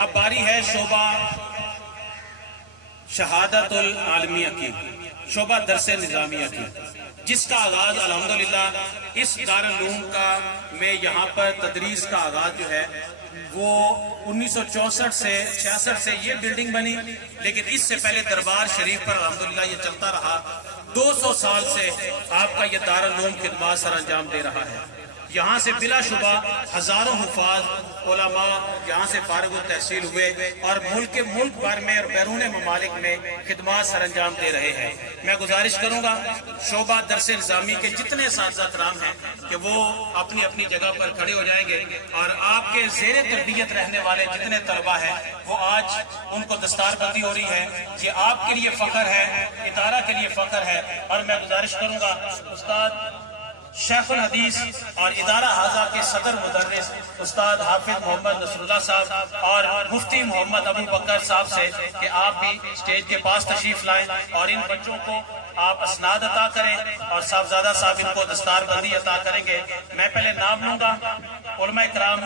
अब बारी है शोबा शहादतुल आलमिया की, शोबा दरसे निज़ामिया की, जिसका आगाज अल्हम्दुलिल्लाह इस दारुल का में यहाँ पर तदरीस का आगाज जो है वो 1964 से 66 से ये बिल्डिंग बनी, लेकिन इससे पहले दरबार शरीफ पर अल्हम्दुलिल्लाह ये चलता रहा। 200 साल से आपका ये दारुल खिदमत सर अंजाम दे रहा है। यहाँ से बिलाशुबा हजारों हुफाज उलमा यहाँ से फारिग तहसील हुए और मुल्क भर में और बैरून ममालिक में खिदमत सर अंजाम दे रहे हैं। मैं गुजारिश करूँगा शोबा दरसे निज़ामी के जितने साथी कराम हैं कि वो अपनी अपनी जगह पर खड़े हो जाएंगे और आपके ज़ेरे तरबियत रहने वाले जितने तलबा हैं वो आज उनको दस्तारबंदी हो रही है। ये आपके लिए फ़ख्र है, इदारा के लिए फ़ख्र है। और मैं गुजारिश करूँगा उस्ताद शेखुल हदीस और इदारा हाजा के सदर मुदर्रिस उस्ताद हाफिज मोहम्मद नसरुल्लाह साहब और मुफ्ती मोहम्मद अबू बकर साहब से कि आप भी स्टेज के पास तशरीफ लाएं और इन बच्चों को आप असनाद अता करें और साहबजादा साहब इनको दस्तारबंदी अता करेंगे। मैं पहले नाम लूंगा उलमा इकराम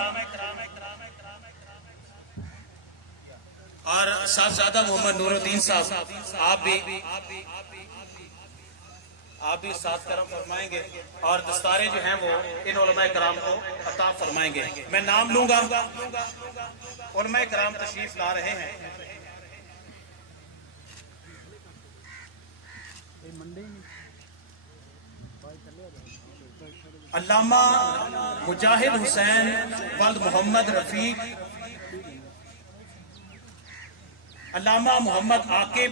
और साहबजादा मोहम्मद नूरुद्दीन साहब, आप भी साथ करम फरमाएंगे और दस्तारें जो हैं वो इन उलमा कराम को अता फरमाएंगे। मैं नाम लूंगा, उलमा कराम तशरीफ ला रहे हैं। अल्लामा मुजाहिद हुसैन वल्द मोहम्मद रफीक, अल्लामा मोहम्मद आकिब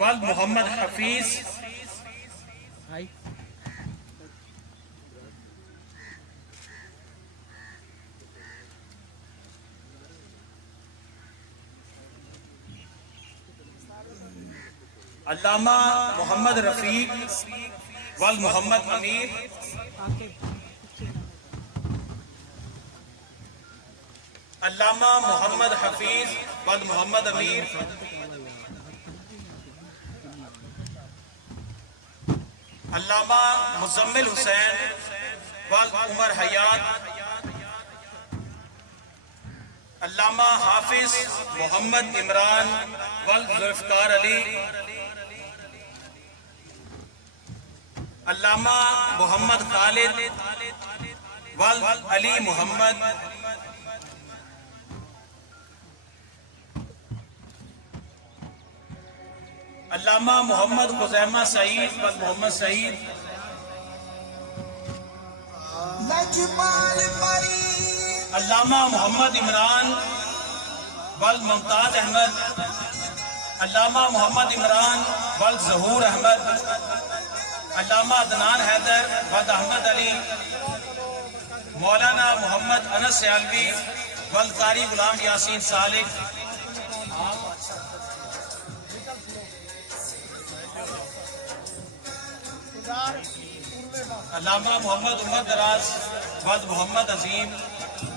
वल्द मोहम्मद हफीज, अल्लामा मोहम्मद रफीक वल मोहम्मद अमीर, अल्लामा मोहम्मद हफीज वल मोहम्मद अमीर, अल्लामा मुजम्मिल हुसैन वल उमर हयात, अल्लामा हाफिज मोहम्मद इमरान वल जुल्फकार अली, अल्लामा मोहम्मद खालिद वल अली मोहम्मद, अल्लामा मोहम्मद खुजैमा सईद वल मोहम्मद सईद, अल्लामा मोहम्मद इमरान वल मुमताज अहमद, अल्लामा मोहम्मद इमरान वल जहूर अहमद, अल्लामा अदनान हैदर वल अहमद अली, मौलाना मोहम्मद अनस सियालवी वल कारी गुलाम यासीन सालिक, अल्लामा मोहम्मद उमर दराज वल्द मोहम्मद अजीम,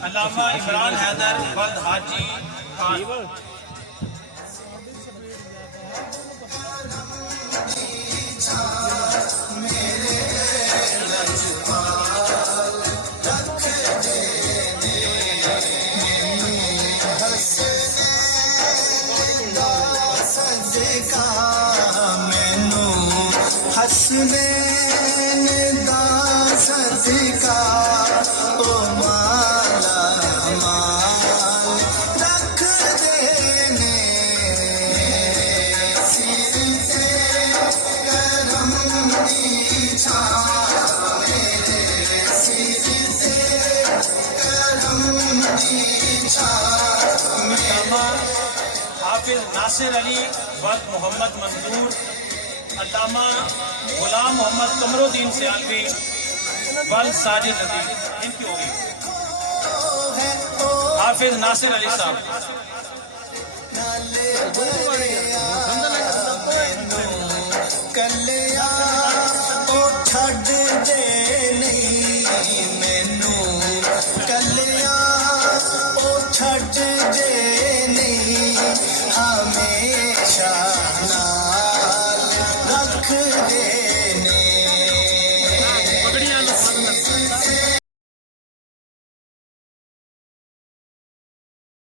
अल्लामा इमरान हैदर वल्द हाजी खान। हसनैन दा सदका ओ माला माल रख देने सिर से करम दी छाव, मेरे सिर से करम दी छाव। हाफिज नासिर अली वल्द मोहम्मद मंजूर, अल्लामा गुलाम मोहम्मद कमरुद्दीन सियालवी वल साजिद नदी, इनकी होगी। हाफिज नासिर अली साहब,